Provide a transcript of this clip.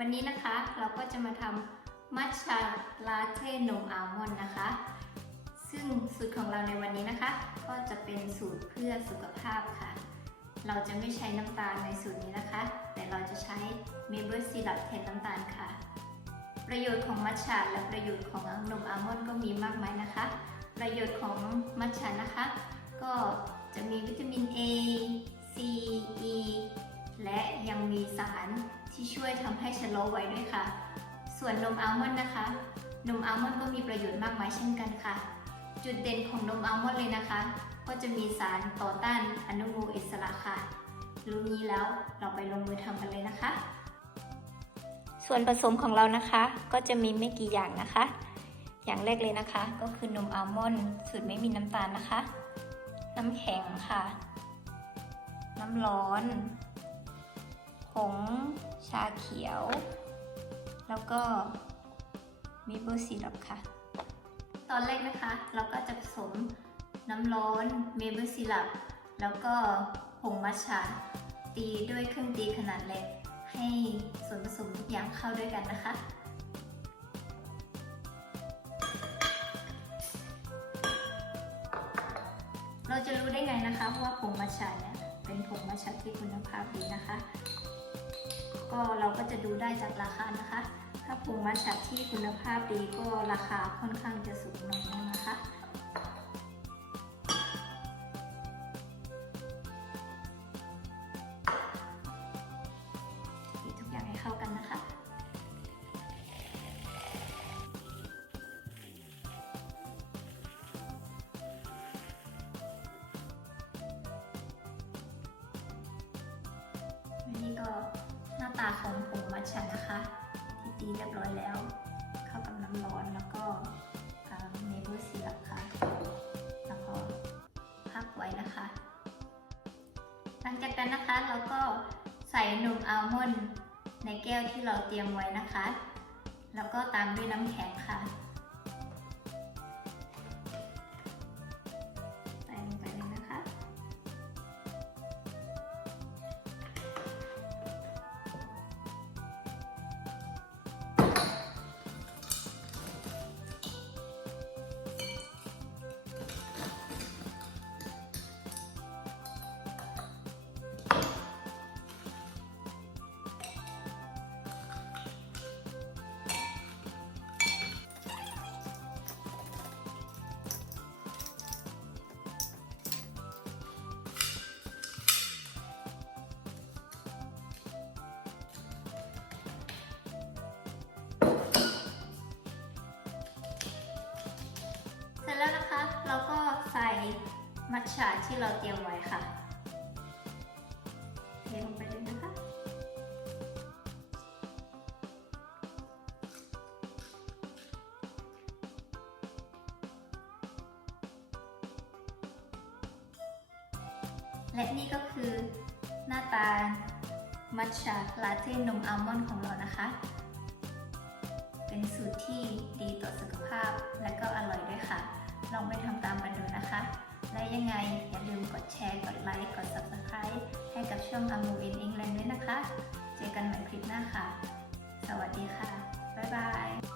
วันนี้นะคะเราก็จะมาทำมัทฉะลาเต้นมอัลมอนด์นะคะ ซึ่งสูตรของเราในวันนี้นะคะ ก็จะเป็นสูตรเพื่อสุขภาพค่ะ เราจะไม่ใช้น้ำตาลในสูตรนี้นะคะ แต่เราจะใช้เมเบิลซีรัปแทนน้ำตาลค่ะ ประโยชน์ของมัทฉะและประโยชน์ของนมอัลมอนด์ก็มีมากมายนะคะ ประโยชน์ของมัทฉะนะคะ ก็จะมีวิตามิน A ลอวัยด้วยค่ะ ส่วนนมอัลมอนด์นะคะ นมอัลมอนด์ก็มีประโยชน์มากมายเช่นกันค่ะ จุดเด่นของนมอัลมอนด์เลยนะคะ ก็จะมีสารต่อต้านอนุมูลอิสระค่ะรู้นี้แล้วเราไปลงมือทำกันเลยนะคะ ส่วนผสมของเรานะคะก็จะมีไม่กี่อย่างนะคะ อย่างแรกเลยนะคะ ก็คือนมอัลมอนด์สูตรไม่มีน้ำตาลนะคะ น้ำแข็งค่ะ น้ำร้อน งชาเขียว แล้วก็มีเบอร์ซีรัปค่ะ ตอนแรกนะคะ เราก็จะผสมน้ำร้อนเมเบอร์ซีรัปแล้วก็ผงมัทฉะตีด้วยเครื่องตีขนาดเล็ก ให้ส่วนผสมทุกอย่างเข้าด้วยกันนะคะเราจะรู้ได้ไงนะคะว่าผงมัทฉะเนี่ยเป็นผงมัทฉะที่คุณภาพดีนะคะ ก็เราก็จะดูได้จากราคานะคะ ถ้าผงมัทฉะที่คุณภาพดีก็ราคาค่อนข้างจะสูงหน่อยนึงนะคะ ของผงมัทฉะนะคะ ที่ตีเรียบร้อยแล้ว เข้ากับน้ำร้อนแล้วก็เมเบิลซีรัปค่ะ แล้วก็พักไว้นะคะ หลังจากนั้นนะคะเราก็ใส่นมอัลมอนด์ในแก้วที่เราเตรียมไว้นะคะ แล้วก็ตามด้วยน้ำแข็งค่ะ มัทฉะที่เราเตรียมไว้ค่ะ เทลงไปเลยนะคะ และนี่ก็คือหน้าตามัทฉะลาเต้นมอัลมอนด์ของเรานะคะ เป็นสูตรที่ดีต่อสุขภาพและก็อร่อยด้วยค่ะ ลองไปทำตามกันดูนะคะ และยังไงอย่าลืมกดแชร์ กดไลค์ กด Subscribe ให้กับช่อง a m o in England ด้วยนะคะ เจอกันใหม่คลิปหน้าค่ะ สวัสดีค่ะ บ๊ายบาย